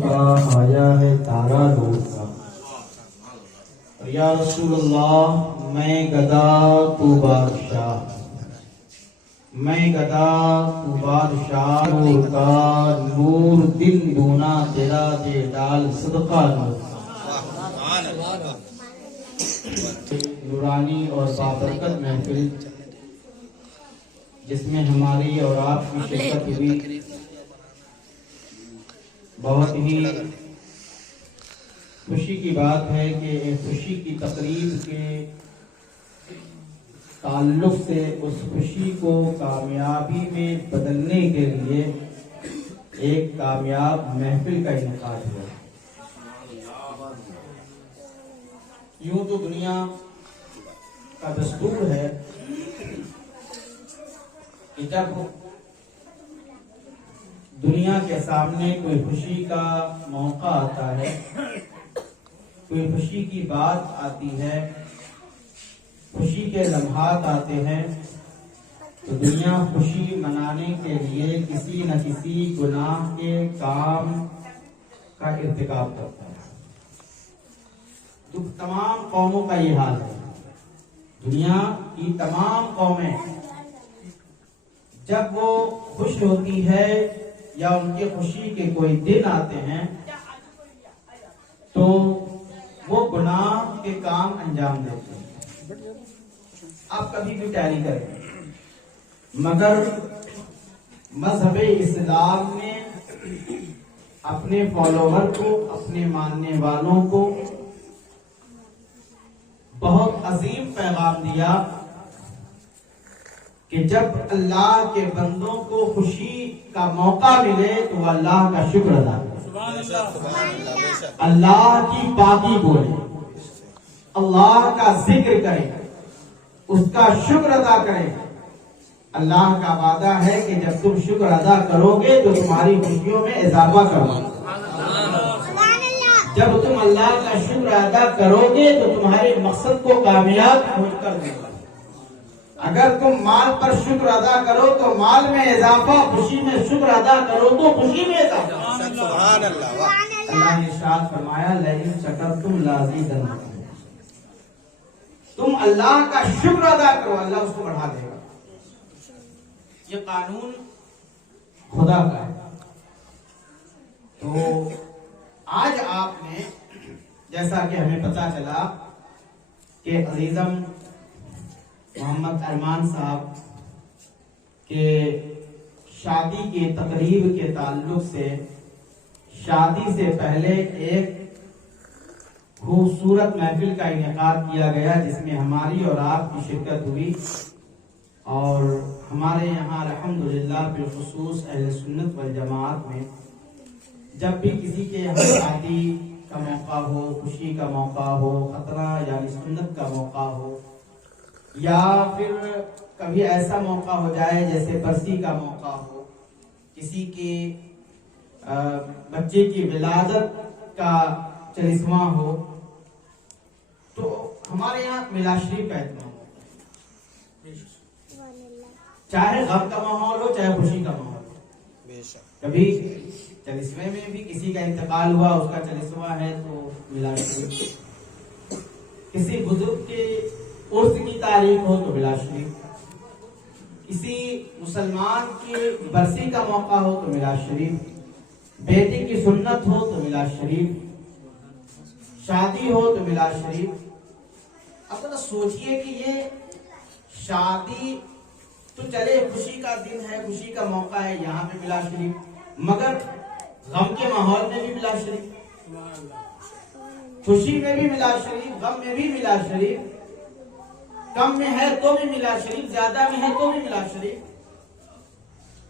کا آیا ہے تارا نور کا، یا رسول اللہ میں گدا تو بادشاہ، میں گدا تو بادشاہ، نور کا نور دن دونا تیرا دے ڈال صدقہ نور کا۔ نورانی اور بابرکت محفل جس میں ہماری اور آپ کی شرکت ہوئی، بہت ہی خوشی کی بات ہے کہ ایک خوشی کی تقریب کے تعلق سے اس خوشی کو کامیابی میں بدلنے کے لیے ایک کامیاب محفل کا انعقاد ہوا۔ یوں تو دنیا کا دستور ہے کہ جب دنیا کے سامنے کوئی خوشی کا موقع آتا ہے، کوئی خوشی کی بات آتی ہے، خوشی کے لمحات آتے ہیں، تو دنیا خوشی منانے کے لیے کسی نہ کسی گناہ کے کام کا ارتکاب کرتا ہے۔ تو تمام قوموں کا یہ حال ہے، دنیا کی تمام قومیں جب وہ خوش ہوتی ہے یا ان کی خوشی کے کوئی دن آتے ہیں تو وہ گناہ کے کام انجام دیتے ہیں۔ آپ کبھی بھی ٹیلی کریں، مگر مذہب اسلام نے اپنے فالوور کو، اپنے ماننے والوں کو بہت عظیم پیغام دیا کہ جب اللہ کے بندوں کو خوشی کا موقع ملے تو وہ اللہ کا شکر ادا کرے، اللہ کی پاکی بولے، اللہ کا ذکر کرے، اس کا شکر ادا کرے۔ اللہ کا وعدہ ہے کہ جب تم شکر ادا کرو گے تو تمہاری خوشیوں میں اضافہ کرو گے۔ جب تم اللہ کا شکر ادا کرو گے تو تمہارے مقصد کو کامیاب کر دے گا۔ اگر تم مال پر شکر ادا کرو تو مال میں اضافہ، خوشی میں شکر ادا کرو تو خوشی میں اضافہ۔ سبحان اللہ۔ اللہ نے ارشاد فرمایا لئن شکرتم لازیدنکم، تم اللہ کا شکر ادا کرو اللہ اس کو بڑھا دے گا۔ یہ قانون خدا کا ہے۔ تو آج آپ نے جیسا کہ ہمیں پتا چلا کہ عزیزم محمد ارمان صاحب کے شادی کے تقریب کے تعلق سے شادی سے پہلے ایک خوبصورت محفل کا انعقاد کیا گیا جس میں ہماری اور آپ کی شرکت ہوئی، اور ہمارے یہاں الحمدللہ بالخصوص اہل سنت والجماعت میں جب بھی کسی کے یہاں شادی کا موقع ہو، خوشی کا موقع ہو، خطرہ یعنی سنت کا موقع ہو، یا پھر کبھی ایسا موقع ہو جائے جیسے برسی کا موقع ہو، کسی کے بچے کی ولادت کا چالیسواں ہو، تو ہمارے یہاں میلاد شریف کا اہتمام ہوتا ہے، چاہے غم کا ماحول ہو چاہے خوشی کا ماحول ہو۔ کبھی چالیسویں میں بھی کسی کا انتقال ہوا، اس کا چالیسواں ہے تو میلاد شریف، کسی بزرگ کے عرس کی تاریخ ہو تو میلاد شریف، کسی مسلمان کی برسی کا موقع ہو تو میلاد شریف، بیٹے کی سنت ہو تو میلاد شریف، شادی ہو تو میلاد شریف۔ اب ذرا سوچئے کہ یہ شادی تو چلے خوشی کا دن ہے، خوشی کا موقع ہے، یہاں پہ میلاد شریف، مگر غم کے ماحول میں بھی میلاد شریف، خوشی میں بھی میلاد شریف، غم میں بھی میلاد شریف، کم میں ہے تو بھی میلاد شریف، زیادہ میں ہے تو بھی میلاد شریف۔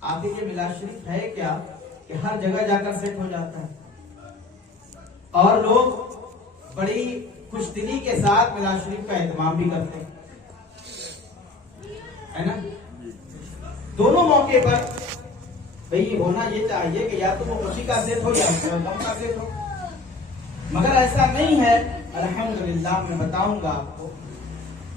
آخر یہ میلاد شریف ہے کیا کہ ہر جگہ جا کر سیٹ ہو جاتا ہے، اور لوگ بڑی خوش دلی کے ساتھ میلاد شریف کا اہتمام بھی کرتے ہیں، ہے نا؟ دونوں موقع پر بھئی ہونا یہ چاہیے کہ یا تو وہ خوشی کا سیٹ ہو یا غم کا سیٹ ہو، مگر ایسا نہیں ہے۔ الحمدللہ میں بتاؤں گا آپ کو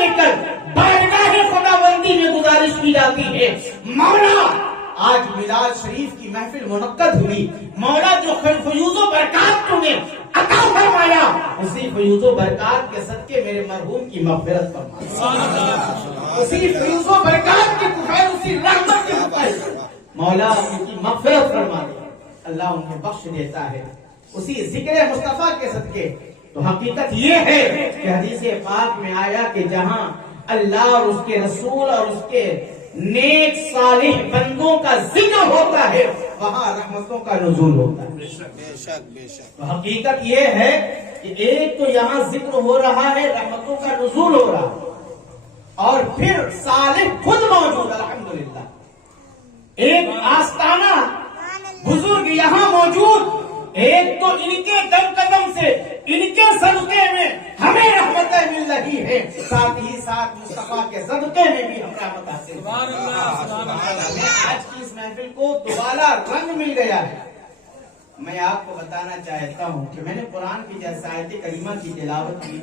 لے کر بارگاہ خداوندی میں گزارش کی جاتی ہے، مولا آج میلاد شریف کی محفل منعقد ہوئی، مولا جو فیوز و برکات تو نے عطا فرمایا، اسی فیوز و برکات کے صدقے میرے مرحوم کی مغفرت فرما، اسی فیوز و برکات کے کفیل، اسی رحمت کے کفیل مولا ان کی مغفرت فرما دے، اللہ انہیں بخش دیتا ہے اسی ذکر مصطفیٰ کے صدقے۔ تو حقیقت یہ ہے کہ حدیث پاک میں آیا کہ جہاں اللہ اور اس کے رسول اور اس کے نیک صالح بندوں کا ذکر ہوتا ہے وہاں رحمتوں کا نزول ہوتا ہے۔ بے شک بے شک۔ تو حقیقت یہ ہے کہ ایک تو یہاں ذکر ہو رہا ہے، رحمتوں کا نزول ہو رہا ہے، اور پھر صالح خود موجود، الحمدللہ ایک آستانہ بزرگ یہاں موجود، ایک تو ان کے دم قدم سے ان کے صدقے میں ہمیں رحمتیں مل رہی ہے، ساتھ ہی ساتھ مصطفیٰ کے صدقے میں بھی ہم رحمت حاصل کرتے ہیں۔ آج کی اس محفل کو دوبارہ رنگ مل گیا ہے۔ میں آپ کو بتانا چاہتا ہوں کہ میں نے قرآن کی جیسے آیت کریمہ کی تلاوت کی،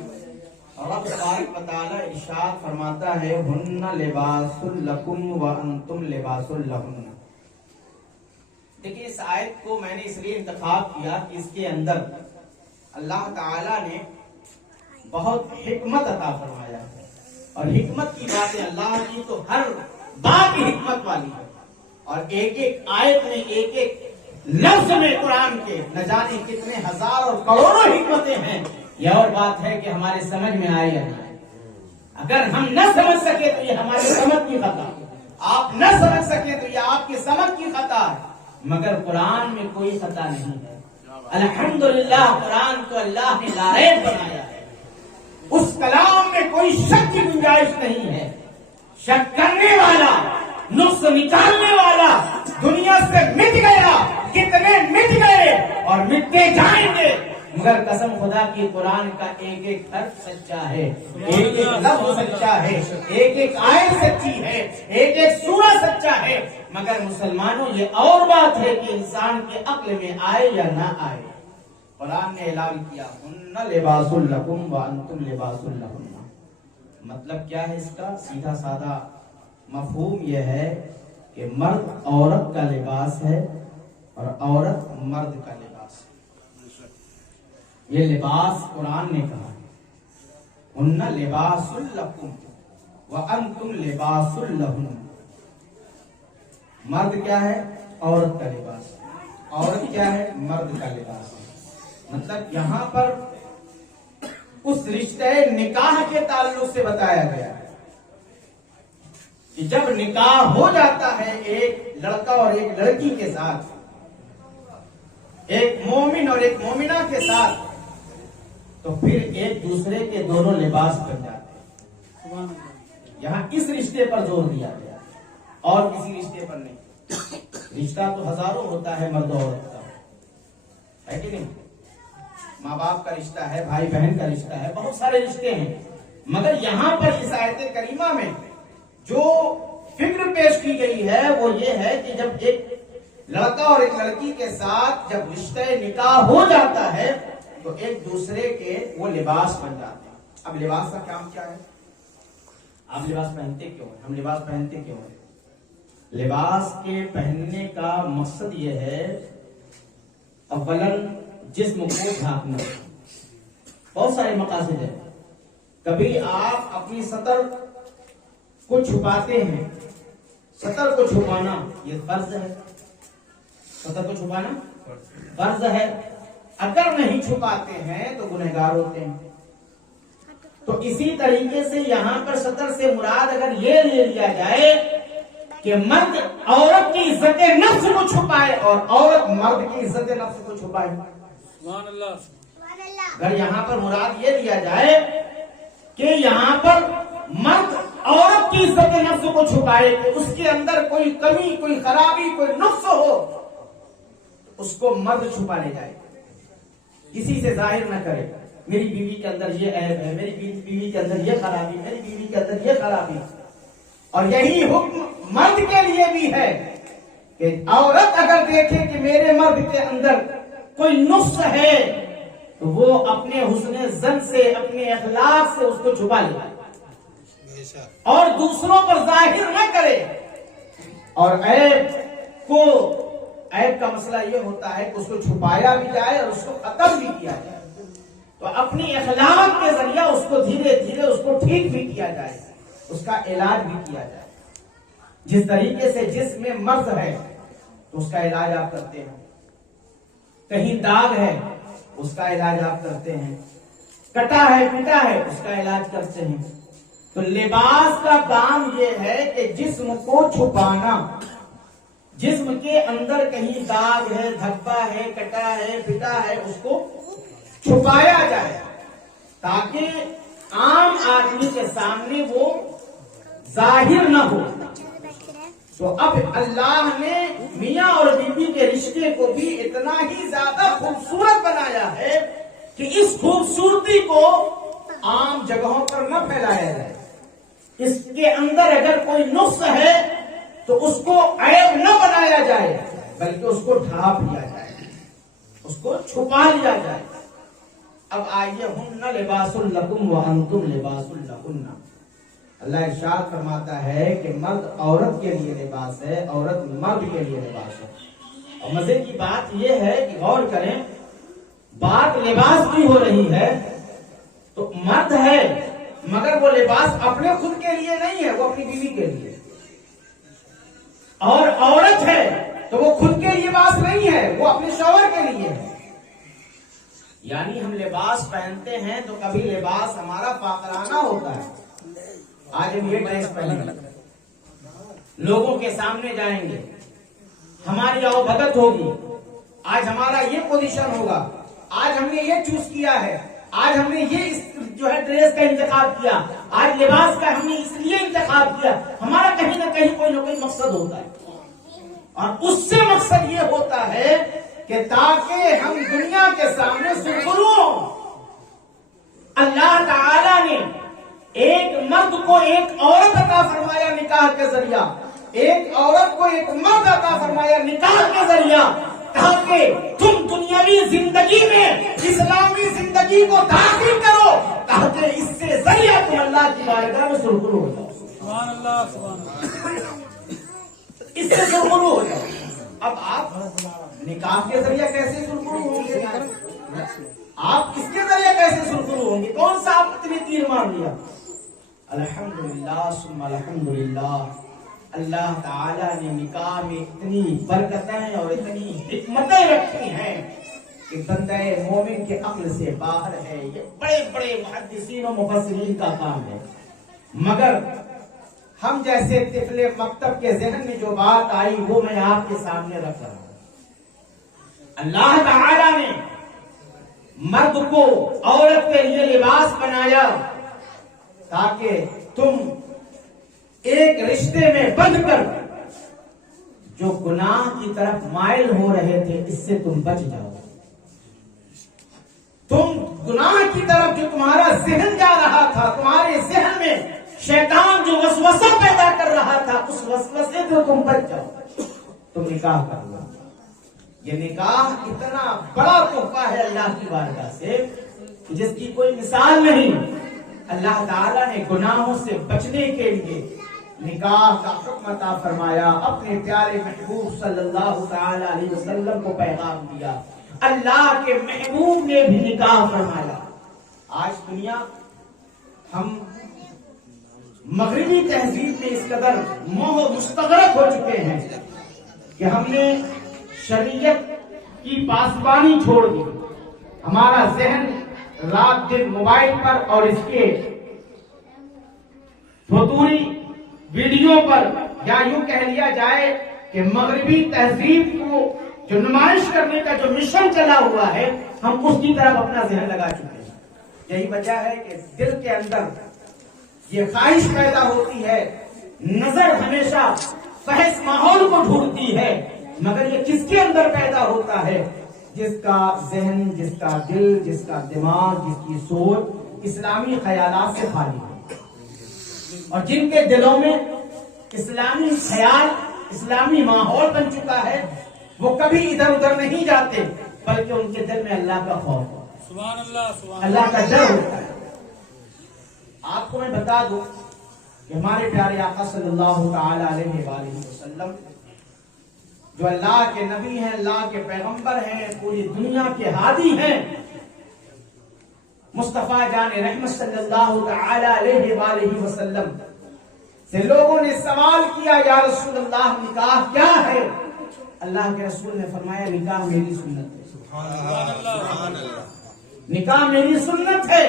اور رب تبارک و تعالی ارشاد فرماتا ہے ہن لباس لکم وانتم لباس لہن۔ دیکھیں اس آیت کو میں نے اس لیے انتخاب کیا کہ اس کے اندر اللہ تعالیٰ نے بہت حکمت عطا فرمایا ہے، اور حکمت کی باتیں اللہ کی تو ہر بات حکمت والی ہے، اور ایک ایک آیت میں ایک ایک لفظ میں قرآن کے نہ جانے کتنے ہزار اور کروڑوں حکمتیں ہیں۔ یہ اور بات ہے کہ ہمارے سمجھ میں آئے یا نہ آئے، اگر ہم نہ سمجھ سکے تو یہ ہماری سمجھ کی خطا، آپ نہ سمجھ سکے تو یہ آپ کی سمجھ کی خطا ہے، مگر قرآن میں کوئی خطا نہیں ہے۔ الحمدللہ قرآن تو اللہ نے لائق بنایا ہے، اس کلام میں کوئی شک کی گنجائش نہیں ہے۔ شک کرنے والا، نقص نکالنے والا دنیا سے مٹ گیا، کتنے مٹ گئے اور مٹتے جائیں گے، مگر قسم خدا کی قرآن کا ایک ایک حرف سچا ہے، ایک ایک لفظ سچا ہے، ایک ایک آیت سچی ہے، ایک ایک سورہ سچا ہے، مگر مسلمانوں یہ اور بات ہے کہ انسان کے عقل میں آئے یا نہ آئے۔ قرآن نے اعلان کیا ہن لباس لکم وانتم لباس لہن۔ مطلب کیا ہے اس کا؟ سیدھا سادہ مفہوم یہ ہے کہ مرد عورت کا لباس ہے اور عورت مرد کا لباس ہے۔ یہ لباس قرآن نے کہا ہے ہن لباس لکم وانتم لباس لہن۔ مرد کیا ہے؟ عورت کا لباس، عورت کیا ہے؟ مرد کا لباس۔ مطلب یہاں پر اس رشتے نکاح کے تعلق سے بتایا گیا ہے کہ جب نکاح ہو جاتا ہے ایک لڑکا اور ایک لڑکی کے ساتھ، ایک مومن اور ایک مومنہ کے ساتھ، تو پھر ایک دوسرے کے دونوں لباس بن جاتے ہیں۔ یہاں اس رشتے پر زور دیا گیا اور کسی رشتے پر نہیں۔ رشتہ تو ہزاروں ہوتا ہے مرد و عورت کا، ہے کہ نہیں؟ ماں باپ کا رشتہ ہے، بھائی بہن کا رشتہ ہے، بہت سارے رشتے ہیں، مگر یہاں پر اس آیت کریمہ میں جو فکر پیش کی گئی ہے وہ یہ ہے کہ جب ایک لڑکا اور ایک لڑکی کے ساتھ جب رشتہ نکاح ہو جاتا ہے تو ایک دوسرے کے وہ لباس بن جاتے ہیں۔ اب لباس کا کام کیا ہے؟ آپ لباس پہنتے کیوں ہیں؟ ہم لباس پہنتے کیوں ہیں؟ لباس کے پہننے کا مقصد یہ ہے اولاً جسم کو ڈھانپنا، بہت سارے مقاصد ہیں۔ کبھی آپ اپنی سطر کو چھپاتے ہیں، سطر کو چھپانا یہ فرض ہے، سطر کو چھپانا فرض ہے، اگر نہیں چھپاتے ہیں تو گنہگار ہوتے ہیں۔ تو اسی طریقے سے یہاں پر سطر سے مراد اگر یہ لے لیا جائے کہ مرد عورت کی عزت نفس کو چھپائے اور عورت مرد کی عزت نفس کو چھپائے، اگر یہاں پر مراد یہ لیا جائے کہ یہاں پر مرد عورت کی عزت نفس کو چھپائے کہ اس کے اندر کوئی کمی، کوئی خرابی، کوئی نقص ہو، اس کو مرد چھپا لے جائے، کسی سے ظاہر نہ کرے میری بیوی کے اندر یہ عیب ہے، میری بیوی کے اندر یہ خرابی، میری بیوی کے اندر یہ خرابی۔ اور یہی حکم مرد کے لیے بھی ہے کہ عورت اگر دیکھے کہ میرے مرد کے اندر کوئی نقص ہے تو وہ اپنے حسن زن سے، اپنے اخلاق سے اس کو چھپا لے، اور دوسروں پر ظاہر نہ کرے. اور عیب کا مسئلہ یہ ہوتا ہے کہ اس کو چھپایا بھی جائے اور اس کو ختم بھی کیا جائے. تو اپنی اخلاق کے ذریعہ اس کو دھیرے دھیرے اس کو ٹھیک بھی کیا جائے, اس کا علاج بھی کیا جائے. جس طریقے سے جسم میں مرض ہے تو اس کا علاج آپ کرتے ہیں, کہیں داغ ہے اس کا علاج آپ کرتے ہیں, کٹا ہے پٹا ہے اس کا علاج کرتے ہیں. تو لباس کا کام یہ ہے کہ جسم کو چھپانا, جسم کے اندر کہیں داغ ہے, دھبا ہے, کٹا ہے, پٹا ہے, اس کو چھپایا جائے تاکہ عام آدمی کے سامنے وہ ظاہر نہ ہو. تو اب اللہ نے میاں اور بیوی کے رشتے کو بھی اتنا ہی زیادہ خوبصورت بنایا ہے کہ اس خوبصورتی کو عام جگہوں پر نہ پھیلایا جائے. اس کے اندر اگر کوئی نقص ہے تو اس کو عیب نہ بنایا جائے بلکہ اس کو ڈھانپ لیا جائے, اس کو چھپا لیا جائے. اب آئیے ہن لباس لکم وانتم لباس لہن. اللہ ارشاد فرماتا ہے کہ مرد عورت کے لیے لباس ہے, عورت مرد کے لیے لباس ہے. اور مزے کی بات یہ ہے کہ غور کریں, بات لباس کی ہو رہی ہے تو مرد ہے مگر وہ لباس اپنے خود کے لیے نہیں ہے, وہ اپنی بیوی کے لیے. اور عورت ہے تو وہ خود کے لیے لباس نہیں ہے, وہ اپنے شوہر کے لیے ہے. یعنی ہم لباس پہنتے ہیں تو کبھی لباس ہمارا فاخرانہ ہوتا ہے. آج ہم یہ ڈریس پہنیں گے, لوگوں کے سامنے جائیں گے, ہماری آؤ بھگت ہوگی, آج ہمارا یہ پوزیشن ہوگا, آج ہم نے یہ چوز کیا ہے, آج ہم نے یہ جو ہے ڈریس کا انتخاب کیا, آج لباس کا ہم نے اس لیے انتخاب کیا. ہمارا کہیں نہ کہیں کوئی نہ کوئی مقصد ہوتا ہے, اور اس سے مقصد یہ ہوتا ہے کہ تاکہ ہم دنیا کے سامنے سرخرو ہوں. اللہ تعالی نے ایک مرد کو ایک عورت عطا فرمایا نکاح کے ذریعہ, ایک عورت کو ایک مرد عطا فرمایا نکاح کے ذریعہ, تاکہ تم دنیاوی زندگی میں اسلامی زندگی کو داخل کرو, تاکہ اس سے ذریعہ تم اللہ کی بارگاہ میں سرخرو ہو جاؤ. سبحان اللہ, سبحان اللہ. اس سے سرخرو ہو جاؤ. اب آپ نکاح کے ذریعہ کیسے سرخرو ہوں گے؟ آپ کس کے ذریعے کیسے سرخرو ہوں گے؟ کون سا آپ نے تیر مار لیا؟ الحمدللہ ثم الحمدللہ, اللہ تعالیٰ نے نکاح میں اتنی برکتیں اور اتنی حکمتیں رکھی ہیں کہ بندہ مومن کے عقل سے باہر ہے. یہ بڑے بڑے محدثین و مفسرین کا کام ہے. مگر ہم جیسے طفل مکتب کے ذہن میں جو بات آئی وہ میں آپ کے سامنے رکھ رہا ہوں. اللہ تعالیٰ نے مرد کو عورت کے لیے لباس بنایا تاکہ تم ایک رشتے میں بندھ کر جو گناہ کی طرف مائل ہو رہے تھے اس سے تم بچ جاؤ. تم گناہ کی طرف جو تمہارا ذہن جا رہا تھا, تمہارے ذہن میں شیطان جو وسوسہ پیدا کر رہا تھا, اس وسوسے سے تم بچ جاؤ, تم نکاح کر لو. یہ نکاح اتنا بڑا تحفہ ہے اللہ کی بارگاہ سے جس کی کوئی مثال نہیں. اللہ تعالیٰ نے گناہوں سے بچنے کے لیے نکاح کا حکم عطا فرمایا, اپنے پیارے محبوب صلی اللہ تعالی علیہ وسلم کو پیغام دیا. اللہ کے محبوب نے بھی نکاح فرمایا. آج دنیا ہم مغربی تہذیب میں اس قدر مستغرق ہو چکے ہیں کہ ہم نے شریعت کی پاسبانی چھوڑ دی. ہمارا ذہن رات دن موبائل پر اور اس کے فطوری ویڈیو پر, یا یوں کہہ لیا جائے کہ مغربی تہذیب کو جو نمائش کرنے کا جو مشن چلا ہوا ہے, ہم اس کی طرف اپنا ذہن لگا چکے ہیں. یہی وجہ ہے کہ دل کے اندر یہ خواہش پیدا ہوتی ہے, نظر ہمیشہ فحش ماحول کو ڈھونڈتی ہے, مگر یہ کس کے اندر پیدا ہوتا ہے؟ جس کا ذہن, جس کا دل, جس کا دماغ, جس کی سوچ اسلامی خیالات سے خالی ہے, اور جن کے دلوں میں اسلامی خیال, اسلامی ماحول بن چکا ہے, وہ کبھی ادھر ادھر نہیں جاتے بلکہ ان کے دل میں اللہ کا خوف ہے, سبحان اللہ, اللہ کا ڈر ہوتا ہے. آپ کو میں بتا دوں کہ ہمارے پیارے آقا صلی اللہ تعالی علیہ وآلہ وسلم جو اللہ کے نبی ہیں، اللہ کے پیغمبر ہیں، پوری دنیا کے ہادی ہیں، مصطفیٰ جان رحمت صلی اللہ تعالی علیہ وآلہ وسلم سے لوگوں نے سوال کیا، یا رسول اللہ نکاح کیا ہے؟ اللہ کے رسول نے فرمایا نکاح میری سنت ہے۔ سبحان اللہ، نکاح میری سنت ہے،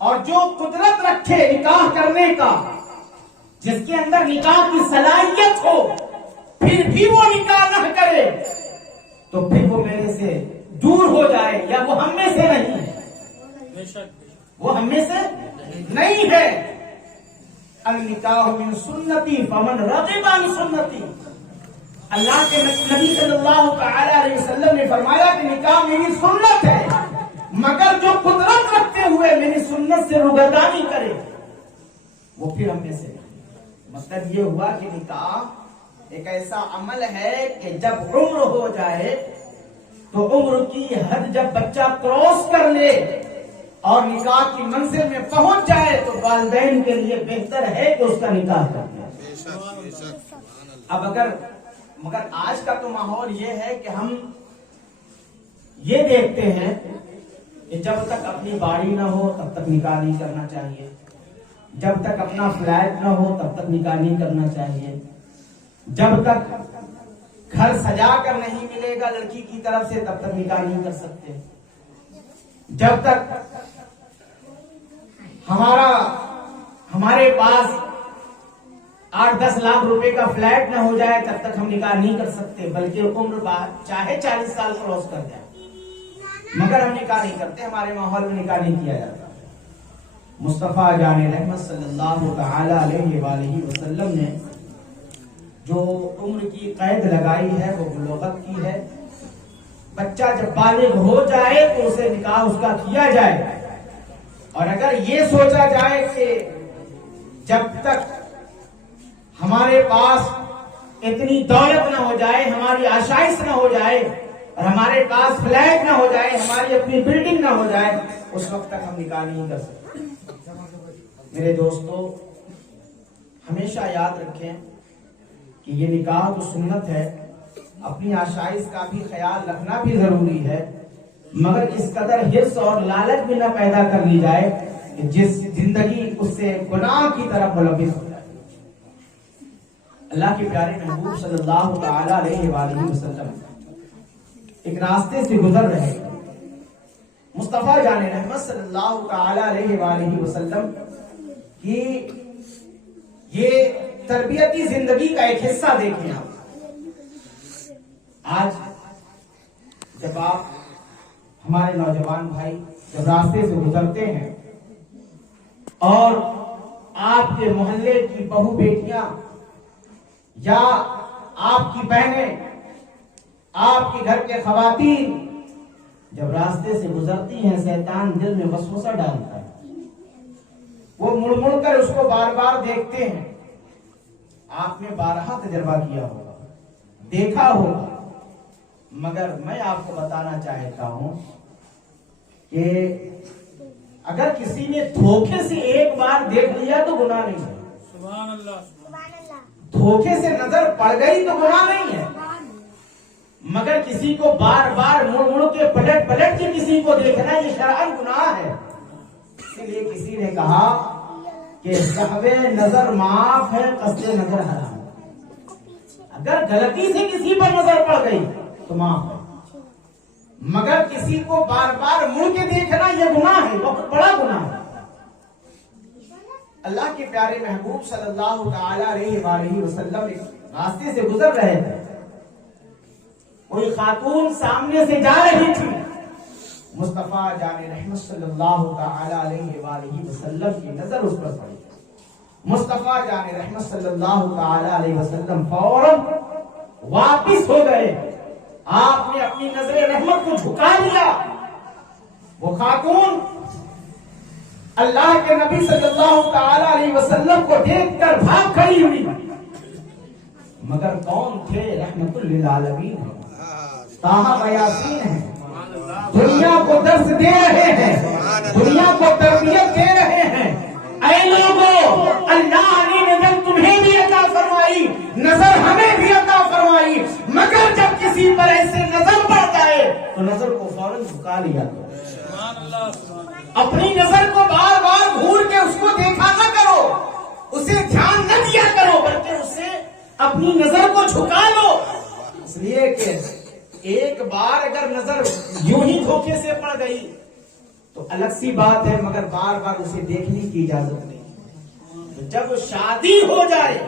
اور جو قدرت رکھے نکاح کرنے کا، جس کے اندر نکاح کی صلاحیت ہو، پھر بھی وہ نکاح نہ کرے تو پھر وہ میرے سے دور ہو جائے، یا وہ ہم میں سے نہیں ہے، وہ ہم میں سے نہیں ہے۔ النکاح من سنتی فمن رغب عن سنتی، اللہ کے نبی صلی اللہ تعالی علیہ وسلم نے فرمایا کہ نکاح میری سنت ہے، مگر جو قدرت رکھتے ہوئے میری سنت سے روگردانی کرے وہ پھر ہم میں سے نہیں۔ مطلب یہ ہوا کہ نکاح ایک ایسا عمل ہے کہ جب عمر ہو جائے تو عمر کی حد جب بچہ کراس کر لے اور نکاح کی منزل میں پہنچ جائے تو والدین کے لیے بہتر ہے کہ اس کا نکاح کر دیں۔ اب مگر آج کا تو ماحول یہ ہے کہ ہم یہ دیکھتے ہیں کہ جب تک اپنی باڑی نہ ہو تب تک نکاح نہیں کرنا چاہیے، جب تک اپنا فلیٹ نہ ہو تب تک نکاح نہیں کرنا چاہیے، جب تک گھر سجا کر نہیں ملے گا لڑکی کی طرف سے تب تک نکاح نہیں کر سکتے، جب تک ہمارے پاس 8-10 لاکھ روپے کا فلیٹ نہ ہو جائے تب تک ہم نکاح نہیں کر سکتے، بلکہ عمر بعد چاہے 40 سال کراس کر جائے مگر ہم نکاح نہیں کرتے، ہمارے ماحول میں نکاح نہیں کیا جاتا۔ مصطفیٰ جان رحمت صلی اللہ تعالی علیہ وآلہ وسلم نے جو عمر کی قید لگائی ہے وہ بلوغت کی ہے۔ بچہ جب بالغ ہو جائے تو اسے نکاح اس کا کیا جائے، اور اگر یہ سوچا جائے کہ جب تک ہمارے پاس اتنی دولت نہ ہو جائے، ہماری آشائش نہ ہو جائے، اور ہمارے پاس فلیٹ نہ ہو جائے، ہماری اپنی بلڈنگ نہ ہو جائے، اس وقت تک ہم نکاح نہیں کر سکتے۔ میرے دوستو، ہمیشہ یاد رکھیں کہ یہ نکاح تو سنت ہے، اپنی آشائش کا بھی خیال رکھنا بھی ضروری ہے، مگر اس قدر حرص اور لالچ بھی نہ پیدا کر لی جائے کہ جس زندگی اس سے گناہ کی طرف ملوث ہو جائے۔ اللہ کے پیارے محبوب صلی اللہ تعالی علیہ وآلہ وسلم ایک راستے سے گزر رہے، مصطفیٰ جان رحمت صلی اللہ تعالی علیہ وآلہ وسلم کی یہ تربیتی زندگی کا ایک حصہ دیکھیں آپ۔ آج جب آپ ہمارے نوجوان بھائی جب راستے سے گزرتے ہیں اور آپ کے محلے کی بہو بیٹیاں یا آپ کی بہنیں، آپ کے گھر کے خواتین جب راستے سے گزرتی ہیں، شیطان دل میں وسوسہ ڈالتا ہے، وہ مڑ مڑ کر اس کو بار بار دیکھتے ہیں۔ آپ نے بارہا تجربہ کیا ہوگا، دیکھا ہوگا، مگر میں آپ کو بتانا چاہتا ہوں کہ اگر کسی نے دھوکے سے ایک بار دیکھ لیا تو گناہ نہیں ہے، سبحان اللہ، دھوکے سے نظر پڑ گئی تو گناہ نہیں ہے، مگر کسی کو بار بار مڑ مڑ کے پلٹ پلٹ کے کسی کو دیکھنا یہ شرعاً گناہ ہے۔ اسی لیے کسی نے کہا کہ سہو نظر معاف ہے، قصد نظر حرام۔ اگر غلطی سے کسی پر نظر پڑ گئی تو معاف ہے، مگر کسی کو بار بار مڑ کے دیکھنا یہ گناہ ہے، بہت بڑا گناہ ہے۔ اللہ کے پیارے محبوب صلی اللہ تعالی علیہ وآلہ وسلم ایک راستے سے گزر رہے تھے، کوئی خاتون سامنے سے جا رہی تھی، مصطفیٰ جان رحمت صلی اللہ تعالی علیہ وآلہ وسلم کی نظر اس پر پڑی۔ مصطفیٰ جان رحمت صلی اللہ تعالی علیہ وسلم فوراً واپس ہو گئے، آپ نے اپنی نظر رحمت کو جھکا لیا۔ وہ خاتون اللہ کے نبی صلی اللہ تعالی علیہ وسلم کو دیکھ کر بھاگ کھڑی ہوئی، مگر کون تھے؟ رحمت للعالمین ہیں، طٰہٰ و یاسین ہیں، دنیا کو درس دے رہے ہیں، دنیا کو تربیت دے رہے ہیں۔ اے لوگوں، اللہ نے نظر تمہیں بھی عطا فرمائی، نظر ہمیں بھی عطا فرمائی، مگر جب کسی پر ایسے نظر پڑ جائے تو نظر کو فوراً جھکا لیا کرو، اپنی نظر کو بار بار گھور کے اس کو دیکھا نہ کرو، اسے دھیان نہ دیا کرو، بلکہ اسے اپنی نظر کو جھکا لو، اس لیے کہ ایک بار اگر نظر یوں ہی دھوکے سے پڑ گئی تو الگ سی بات ہے، مگر بار بار اسے دیکھنے کی اجازت نہیں۔ جب شادی ہو جائے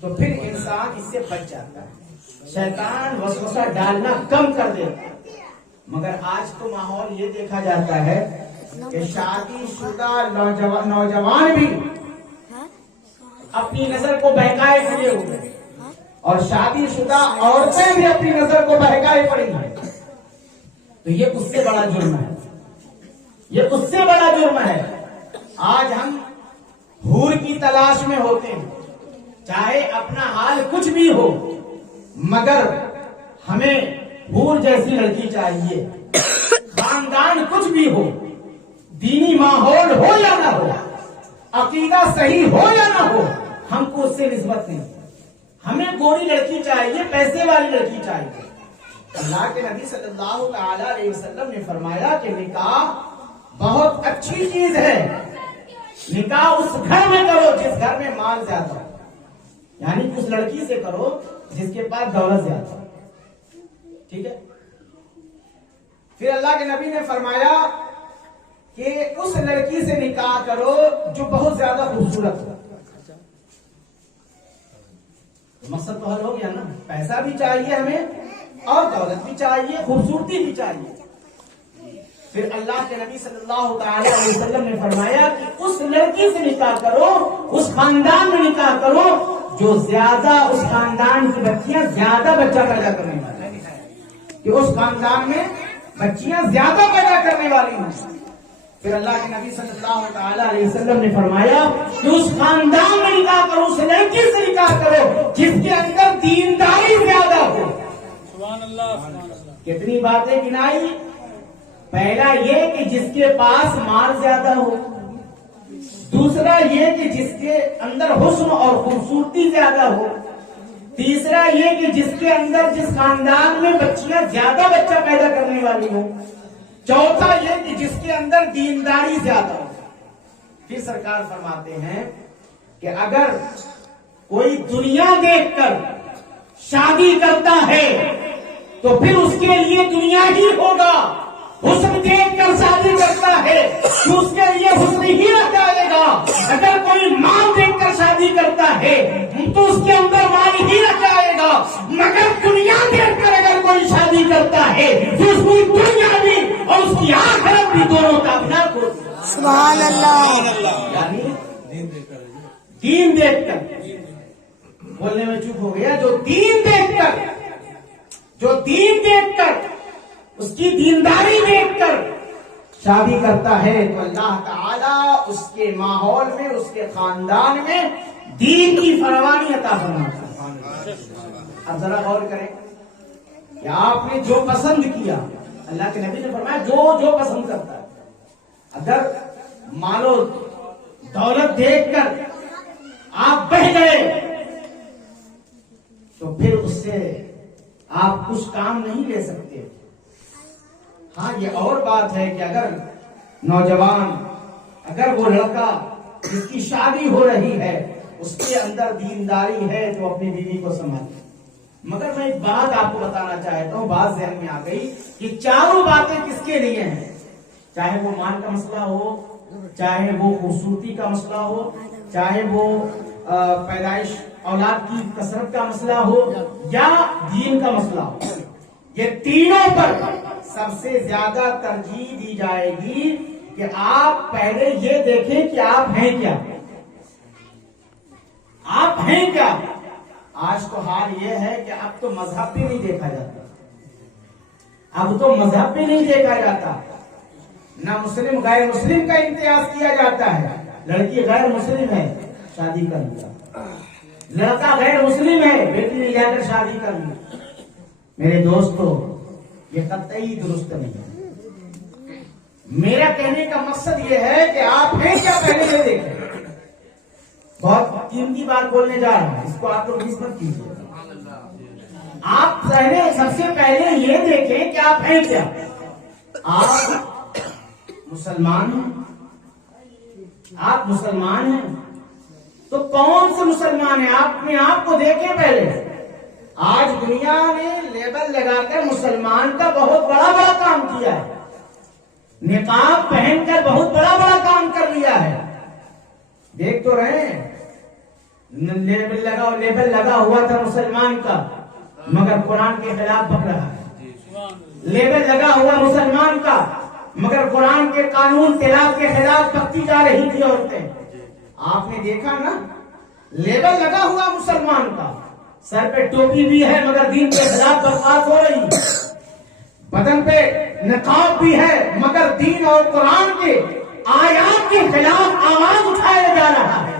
تو پھر انسان اس سے بچ جاتا ہے، شیطان وسوسہ ڈالنا کم کر دیتا ہے۔ مگر آج تو ماحول یہ دیکھا جاتا ہے کہ شادی شدہ نوجوان بھی اپنی نظر کو بہکائے کھڑے ہوئے، اور شادی شدہ عورتیں بھی اپنی نظر کو بہکائے پڑی ہیں، تو یہ اس سے بڑا جرم ہے، یہ اس سے بڑا جرم ہے۔ آج ہم حور کی تلاش میں ہوتے ہیں، چاہے اپنا حال کچھ بھی ہو، مگر ہمیں حور جیسی لڑکی چاہیے، خاندان کچھ بھی ہو، دینی ماحول ہو یا نہ ہو، عقیدہ صحیح ہو یا نہ ہو، ہم کو اس سے نسبت نہیں، ہمیں گوری لڑکی چاہیے، پیسے والی لڑکی چاہیے۔ اللہ کے نبی صلی اللہ تعالی علیہ وسلم نے فرمایا کہ نکاح بہت اچھی چیز ہے، نکاح اس گھر میں کرو جس گھر میں مال زیادہ ہو، یعنی اس لڑکی سے کرو جس کے پاس دولت زیادہ ہو، ٹھیک ہے۔ پھر اللہ کے نبی نے فرمایا کہ اس لڑکی سے نکاح کرو جو بہت زیادہ خوبصورت ہو۔ مقصد تو حل ہو گیا نا، پیسہ بھی چاہیے ہمیں اور دولت بھی چاہیے، خوبصورتی بھی چاہیے۔ پھر اللہ کے نبی صلی اللہ تعالی علیہ وسلم نے فرمایا کہ اس لڑکی سے نکاح کرو، اس خاندان میں نکاح کرو جو زیادہ، اس خاندان کی بچیاں زیادہ بچہ پیدا کرنے والی، کہ اس خاندان میں بچیاں زیادہ پیدا کرنے والی ہوں۔ پھر اللہ کے نبی صلی اللہ تعالی علیہ وسلم نے فرمایا کہ اس خاندان میں نکاح کرو، اس لڑکی سے نکاح کرو جس کے اندر دینداری زیادہ ہو۔ سبحان اللہ۔ کتنی باتیں گنائی، پہلا یہ کہ جس کے پاس مال زیادہ ہو، دوسرا یہ کہ جس کے اندر حسن اور خوبصورتی زیادہ ہو، تیسرا یہ کہ جس کے اندر، جس خاندان میں بچیاں زیادہ بچہ پیدا کرنے والی ہوں، چوتھا یہ کہ جس کے اندر دینداری زیادہ ہو۔ پھر سرکار فرماتے ہیں کہ اگر کوئی دنیا دیکھ کر شادی کرتا ہے تو پھر اس کے لیے دنیا ہی ہوگا، حسن دیکھ کر شادی کرتا ہے تو اس کے لیے حسن ہی رہ جائے گا، اگر کوئی مال دیکھ کر شادی کرتا ہے تو اس کے اندر مال ہی رہ جائے گا، مگر دنیا دیکھ کر اگر کوئی شادی کرتا ہے تو اس کی دنیا بھی اور اس کی آخرت بھی دونوں کا بھلا ہو۔ سبحان اللہ۔ یعنی دین دیکھ کر، بولنے میں چپ ہو گیا، جو دین دیکھ کر، جو دین دیکھ کر، اس کی دینداری دیکھ کر شادی کرتا ہے تو اللہ تعالیٰ اس کے ماحول میں، اس کے خاندان میں دین کی فراوانی عطا فرماتا ہے۔ اب ذرا غور کریں کہ آپ نے جو پسند کیا، اللہ کے نبی نے فرمایا جو پسند کرتا ہے، اگر مال و دولت دیکھ کر آپ بہ گئے تو پھر اس سے آپ کچھ کام نہیں لے سکتے۔ ہاں یہ اور بات ہے کہ اگر نوجوان، اگر وہ لڑکا جس کی شادی ہو رہی ہے اس کے اندر دینداری ہے تو اپنی بیوی کو سنبھالے۔ مگر میں ایک بات آپ کو بتانا چاہتا ہوں، بات ذہن میں آ گئی، یہ چاروں باتیں کس کے لیے ہیں، چاہے وہ مال کا مسئلہ ہو، چاہے وہ خوبصورتی کا مسئلہ ہو، چاہے وہ پیدائش اولاد کی کثرت کا مسئلہ ہو یا دین کا مسئلہ ہو، یہ تینوں پر سب سے زیادہ ترجیح دی جائے گی کہ آپ پہلے یہ دیکھیں کہ آپ ہیں کیا، آپ ہیں کیا۔ آج تو حال یہ ہے کہ اب تو مذہب بھی نہیں دیکھا جاتا، اب تو مذہب بھی نہیں دیکھا جاتا، نہ مسلم غیر مسلم کا امتیاز کیا جاتا ہے۔ لڑکی غیر مسلم ہے، شادی کر لیا، لڑکا غیر مسلم ہے، بیٹی نے جا کر شادی کر لی۔ میرے دوستو یہ قطعی درست نہیں ہے۔ میرا کہنے کا مقصد یہ ہے کہ آپ ہیں کیا پہلے یہ دیکھیں، بہت قیمتی بات بولنے جا رہا ہوں، اس کو آپ لوگ مس مت کیجیے. آپ پہلے سب سے پہلے یہ دیکھیں کہ آپ ہیں کیا. آپ مسلمان ہیں، آپ مسلمان ہیں تو کون سے مسلمان ہیں؟ آپ اپنے آپ کو دیکھیں پہلے. آج دنیا نے لیبل لگا کر مسلمان کا بہت بڑا کام کیا ہے، نقاب پہن کر بہت بڑا کام کر لیا ہے. دیکھ تو رہے ہیں، لیبل لگا ہوا تھا مسلمان کا، مگر قرآن کے خلاف بک رہا ہے. لیبل لگا ہوا مسلمان کا، مگر قرآن کے قانون تلاوت کے خلاف بکتی جا رہی تھی عورتیں. آپ نے دیکھا نا، لیبل لگا ہوا مسلمان کا، سر پہ ٹوپی بھی ہے مگر دین کے خلاف بکواس ہو رہی، بدن پہ نقاب بھی ہے مگر دین اور قرآن کے آیات کے خلاف آواز اٹھایا جا رہا ہے.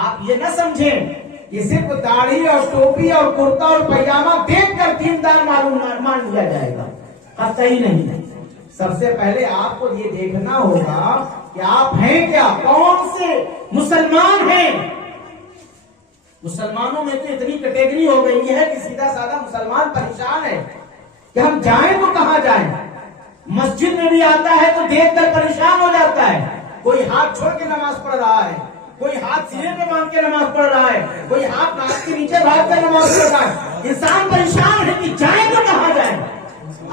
آپ یہ نہ سمجھیں کہ صرف داڑھی اور ٹوپی اور کرتا اور پیجامہ دیکھ کر دیندار مان لیا جائے گا، قطعی نہیں. سب سے پہلے آپ کو یہ دیکھنا ہوگا کہ آپ ہیں کیا، کون سے مسلمان ہیں. مسلمانوں میں تو اتنی کیٹیگری ہو گئی ہے کہ سیدھا سادہ مسلمان پریشان ہے کہ ہم جائیں تو کہاں جائیں. مسجد میں بھی آتا ہے تو دیکھ کر پریشان ہو جاتا ہے. کوئی ہاتھ چھوڑ کے نماز پڑھ رہا ہے، کوئی ہاتھ سینے پہ باندھ کے نماز پڑھ رہا ہے، کوئی ہاتھ ناک کے نیچے بھاگ کر نماز پڑھ رہا ہے. انسان پریشان ہے کہ جائیں تو کہاں جائیں.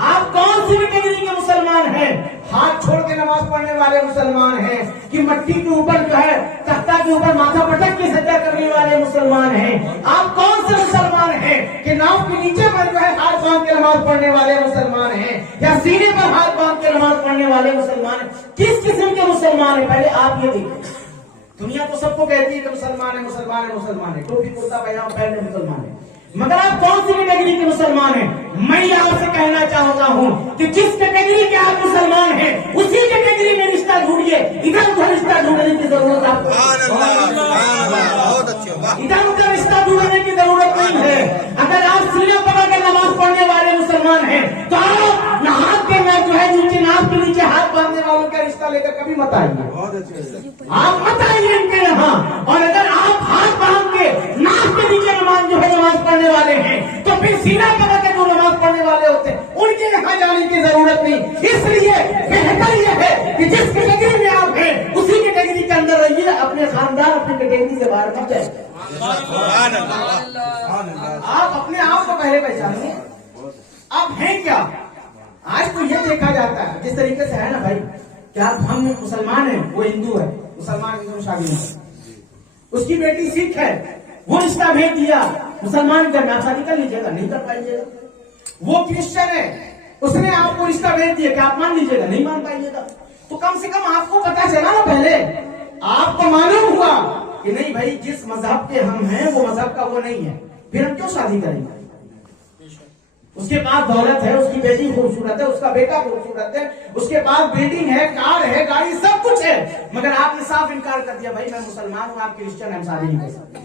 آپ کون سی کیٹیگری کے مسلمان ہیں؟ ہاتھ چھوڑ کے نماز پڑھنے والے مسلمان ہیں کہ مٹی کے اوپر جو ہے تختہ کے اوپر ماتھا پٹک کے سجدہ کرنے والے مسلمان ہیں؟ آپ کون سے مسلمان ہیں کہ ناؤ کے نیچے پر جو ہے ہاتھ باندھ کے نماز پڑھنے والے مسلمان ہیں یا سینے پر ہاتھ باندھ کے نماز پڑھنے والے مسلمان ہیں؟ کس قسم کے مسلمان ہیں؟ پہلے آپ یہ دیکھیں. دنیا تو سب کو کہتی ہے کہ مسلمان ہے، مسلمان ہے، مسلمان ہے، ٹوپی کرتا پیجامہ پہننے مسلمان ہے، مگر آپ کون سی کیٹیگری کے مسلمان ہیں؟ میں آپ سے کہنا چاہتا ہوں کہ جس کیٹیگری کے آپ مسلمان ہیں اسی کیٹیگری میں رشتہ ڈھونڈیے. ادھر ادھر رشتہ ڈھونڈنے کی ضرورت آپ کو، ادھر ادھر رشتہ ڈھونڈنے کی ضرورت نہیں ہے. اگر آپ سینے پکڑ کے نماز پڑھنے والے مسلمان ہیں تو آپ ہاتھ کے میں جو ہے نیچے ناف کے نیچے ہاتھ باندھنے والوں کا رشتہ لے کر کبھی مت آئیے. آپ مت آئیے ان کے یہاں. اور اگر آپ ہاتھ باندھ کے ناف کے نیچے نماز جو ہے نماز پڑھنے والے ہیں تو پھر سینہ پکڑ کے جو نماز پڑھنے والے ہوتے ہیں ان کے یہاں جانے کی ضرورت نہیں. اس لیے بہتر یہ ہے کہ جس کیٹیگری میں آپ ہیں اسی کیٹیگری کے اندر رہیے. اپنے خاندان اپنی کیٹیگری سے باہر مت جائیں. آپ اپنے آپ کو پہلے پہچانیے آپ ہیں کیا. آج تو یہ دیکھا جاتا ہے جس طریقے سے ہے نا بھائی، کیا ہم مسلمان ہیں، وہ ہندو ہے، مسلمان کی شادی نہیں، اس کی بیٹی سکھ ہے، وہ رشتہ بھیج دیا مسلمان کا، آپ شادی کر لیجیے گا، نہیں کر پائیے گا. وہ کرسچن ہے، اس نے آپ کو رشتہ بھیج دیا کہ آپ مان لیجیے گا، نہیں مان پائیے گا. تو کم سے کم آپ کو پتا چلا نا، پہلے آپ کو معلوم ہوا کہ نہیں بھائی جس مذہب کے ہم ہیں وہ مذہب کا وہ نہیں ہے، پھر ہم کیوں شادی کریں گے. اس کے پاس دولت ہے، اس کی بیٹی خوبصورت ہے، اس کا بیٹا خوبصورت ہے، اس کے پاس بلڈنگ ہے، کار ہے، گاڑی، سب کچھ ہے، مگر آپ نے صاف انکار کر دیا بھائی میں مسلمان ہوں، آپ کرسچن ہیں، ہم شادی نہیں کر سکتے.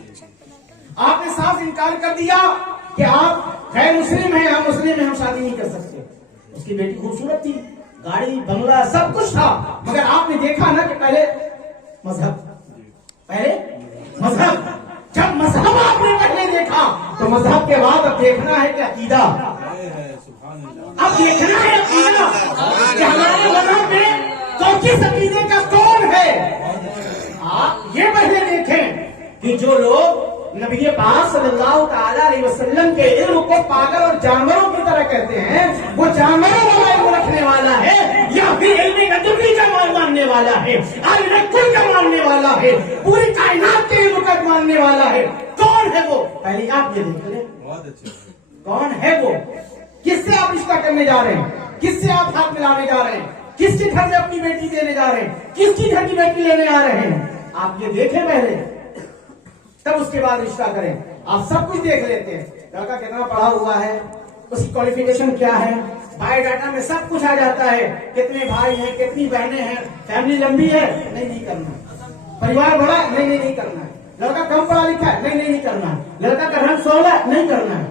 آپ نے صاف انکار کر دیا کہ آپ غیر مسلم ہیں، ہم مسلم ہیں، ہم شادی نہیں کر سکتے. اس کی بیٹی خوبصورت تھی، گاڑی بنگلہ سب کچھ تھا، مگر آپ نے دیکھا نا کہ پہلے مذہب، پہلے مذہب. جب مذہب آپ نے پہلے دیکھا تو مذہب کے بعد اب دیکھنا ہے کہ عقیدہ، اب دیکھنا ہے عقیدہ کہ ہمارے مذہب میں تو کس عقیدے کا کون ہے. آپ یہ پہلے دیکھیں کہ جو لوگ نبی پاک صلی اللہ تعالی علیہ وسلم کے علم کو پاگل اور جانوروں کی طرح کہتے ہیں، وہ جانوروں والا علم رکھنے والا ہے یا پھر علم ندوی کا ماننے والا ہے، علم کل کا ماننے والا ہے، پوری کائنات کے علم کا ماننے والا ہے. کون ہے وہ؟ پہلے آپ یہ دیکھ لیں کون ہے وہ. کس سے آپ رشتہ کرنے جا رہے ہیں، کس سے آپ ہاتھ ملانے جا رہے ہیں، کس کے گھر میں اپنی بیٹی دینے جا رہے ہیں، کس کی گھر کی بیٹی لینے آ رہے ہیں. آپ یہ دیکھیں پہلے، تب اس کے بعد رشتہ کریں. آپ سب کچھ دیکھ لیتے ہیں، لڑکا کتنا پڑھا ہوا ہے، اس کی کوالیفیکیشن کیا ہے، بایو ڈاٹا میں سب کچھ آ جاتا ہے، کتنے بھائی ہیں، کتنی بہنیں ہیں، فیملی لمبی ہے، نہیں کرنا، پریوار بڑا، نہیں کرنا ہے، لڑکا کم پڑھا لکھا ہے، نہیں کرنا ہے، لڑکا کا رنگ سولا ہے، نہیں کرنا ہے.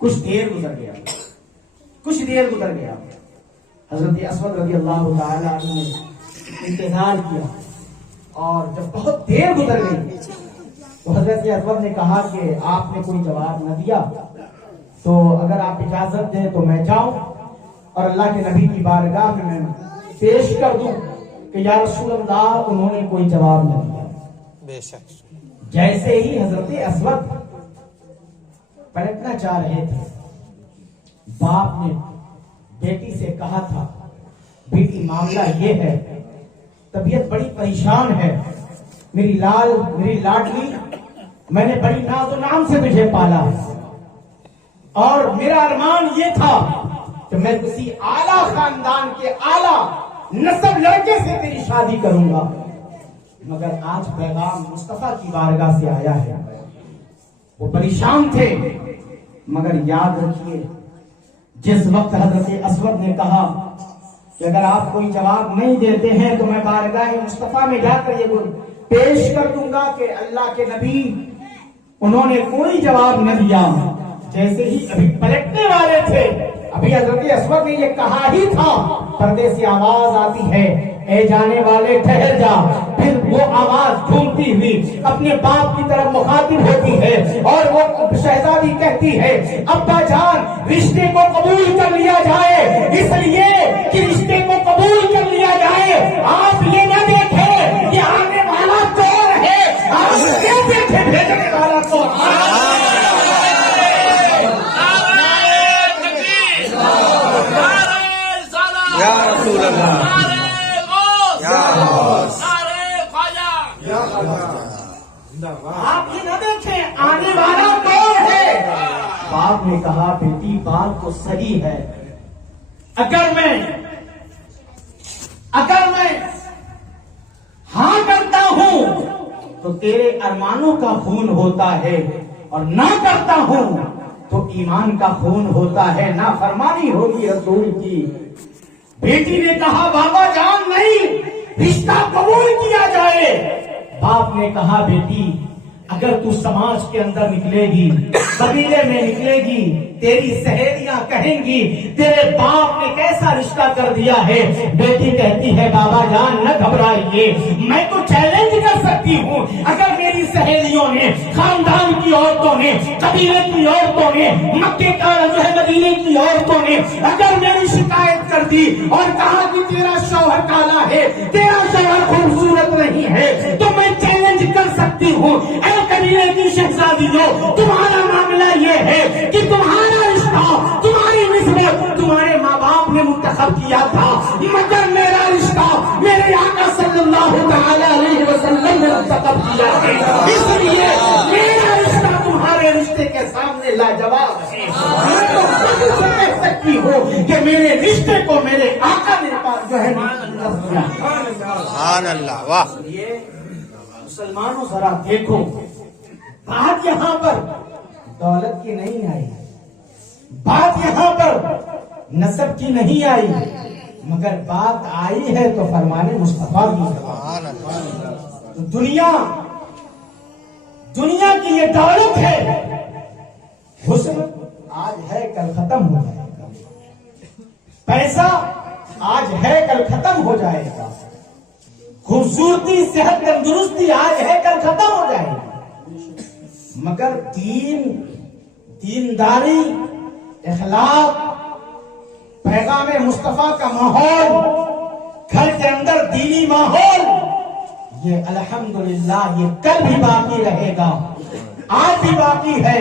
کچھ دیر گزر گیا حضرت اسود رضی اللہ تعالی عنہ نے انتظار کیا، اور جب بہت دیر گزر گئی تو حضرت اسود نے کہا کہ آپ نے کوئی جواب نہ دیا، تو اگر آپ اجازت دیں تو میں جاؤں اور اللہ کے نبی کی بارگاہ میں پیش کر دوں کہ یا رسول اللہ انہوں نے کوئی جواب نہ دیا۔ بے شک جیسے ہی حضرت اسود پلٹنا چاہ رہے تھے، باپ نے بیٹی سے کہا تھا بیٹی معاملہ یہ ہے، طبیعت بڑی پریشان ہے، میری لاڈلی، میں نے بڑی ناز و نام سے تجھے پالا اور میرا ارمان یہ تھا کہ میں کسی اعلیٰ خاندان کے اعلیٰ نسب لڑکے سے تیری شادی کروں گا، مگر آج پیغام مصطفیٰ کی بارگاہ سے آیا ہے۔ وہ پریشان تھے، مگر یاد رکھیے جس وقت حضرت اسود نے کہا کہ اگر آپ کوئی جواب نہیں دیتے ہیں تو میں بارگاہ مصطفیٰ میں جا کر یہ پیش کر دوں گا کہ اللہ کے نبی انہوں نے کوئی جواب نہ دیا۔ جیسے ہی ابھی پلٹنے والے تھے، ابھی حضرت اسود نے یہ کہا ہی تھا، پردے سے آواز آتی ہے اے جانے والے ٹھہر جا، پھر وہ آواز جھومتی ہوئی اپنے باپ کی طرف مخاطب ہوتی ہے اور وہ شہزادی کہتی ہے ابا جان رشتے کو قبول کر لیا جائے، اس لیے کہ رشتے کو قبول کر لیا جائے، آپ یہ نہ دیکھیں کہ آنے والا کون ہے، آپ یہ دیکھیں بھیجنے والا کون ہے۔ یا رسول اللہ، آپ یہ نہ دیکھیں آنے والا کون ہے۔ باپ نے کہا بیٹی بات تو صحیح ہے، اگر میں ہاں کرتا ہوں تو تیرے ارمانوں کا خون ہوتا ہے، اور نہ کرتا ہوں تو ایمان کا خون ہوتا ہے، نافرمانی ہوگی رسول کی۔ بیٹی نے کہا بابا جان نہیں، رشتہ قبول کیا جائے۔ باپ نے کہا بیٹی اگر تو سماج کے اندر نکلے گی، قبیلے میں نکلے گی، تیری سہیلیاں کہیں گی تیرے باپ نے کیسا رشتہ کر دیا ہے۔ بیٹی کہتی ہے بابا جان نہ گھبرائیے، میں تو چیلنج کر سکتی ہوں، اگر میری سہیلیوں نے، خاندان کی عورتوں نے، قبیلے کی عورتوں نے، مکے کا مدینے کی عورتوں نے اگر میری شکایت کر دی اور کہا کہ تیرا شوہر کالا ہے، تیرا شوہر خوبصورت نہیں ہے، تو میں چیلنج کر سکتی ہوں اے قبیلے کی شہزادیوں، تمہارا معاملہ یہ ہے کہ تمہارا رشتہ، تمہاری نسبت تمہارے ماں باپ نے منتخب کیا تھا، مگر میرا رشتہ میرے آقا صلی اللہ تعالی علیہ وسلم نے منتخب کیا ہے، اس لیے میرا رشتہ تمہارے رشتے کے سامنے لاجواب ہے۔ میں تو خود سے کہہ سکتی ہوں کہ میرے رشتے کو میرے آقا نے جو ہے سبحان اللہ، واہ۔ یہ مسلمانوں ذرا دیکھو، بات یہاں پر دولت کی نہیں آئی، بات یہاں پر نسب کی نہیں آئی، مگر بات آئی ہے تو فرمان مصطفیٰ کی۔ سبحان اللہ، دنیا کی یہ دولت ہے، حسن آج ہے کل ختم ہو جائے گا، پیسہ آج ہے کل ختم ہو جائے گا، خوبصورتی صحت تندرستی آج ہے کل ختم ہو جائے گی، مگر دینداری، اخلاق، پیغام مصطفیٰ کا ماحول، گھر کے اندر دینی ماحول، یہ الحمدللہ یہ کل بھی باقی رہے گا، آج بھی باقی ہے،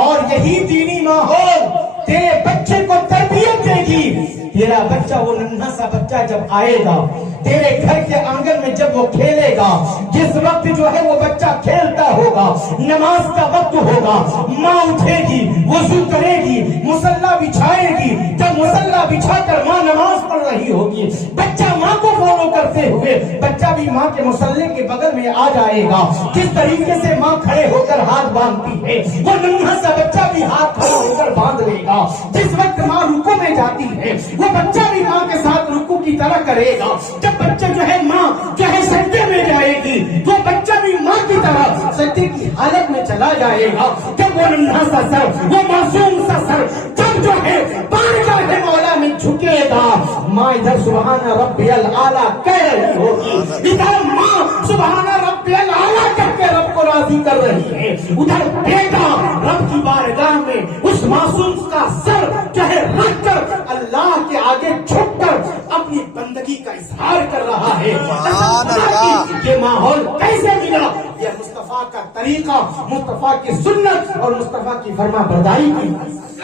اور یہی دینی ماحول تیرے بچے کو تربیت دے گی۔ تیرا بچہ، وہ ننھا سا بچہ جب آئے گا تیرے گھر کے آنگن میں، جب وہ کھیلے گا، جس وقت جو ہے وہ بچہ کھیلتا ہوگا، نماز کا وقت ہوگا، ماں اٹھے گی، وضو کرے گی، مصلی بچھائے گی، جب مصلی بچھا کر ماں نماز پڑھ رہی ہوگی، بچہ ماں کو فالو کرتے ہوئے بچہ بھی ماں کے مصلی کے بغل میں آ جائے گا۔ جس طریقے سے ماں کھڑے ہو کر ہاتھ باندھتی ہے، وہ ننھا سا بچہ بھی ہاتھ کھڑا ہو کر باندھ لے گا۔ جس وقت ماں رکوع میں جاتی ہے، وہ بچہ بھی ماں کے ساتھ رکوع کی طرح کرے گا۔ جب بچہ جو ہے ماں جو ہے سجدے میں جائے گی، وہ بچہ بھی ماں کی طرح سجدے کی حالت میں چلا جائے گا، جب وہ ننھا سا سر، وہ معصوم سا سر جب جو ہے بارگاہ مولا میں جھکے گا، ماں ادھر سبحان ربی الاعلیٰ کہہ رہی ہوگی، ادھر ماں سبحان ربی الاعلیٰ کہہ کے رب کو راضی کر رہی ہے، ادھر بیٹا رب کی بارگاہ میں اس معصوم کا سر چاہے رکھ کر اللہ کے آگے جھک کر اپنی بندگی کا اظہار کر رہا ہے۔ سبحان اللہ۔ یہ ماحول کیسے ملا؟ یہ مصطفیٰ کا طریقہ، مصطفیٰ کی سنت اور مصطفیٰ کی فرما برداری کی۔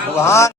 سبحان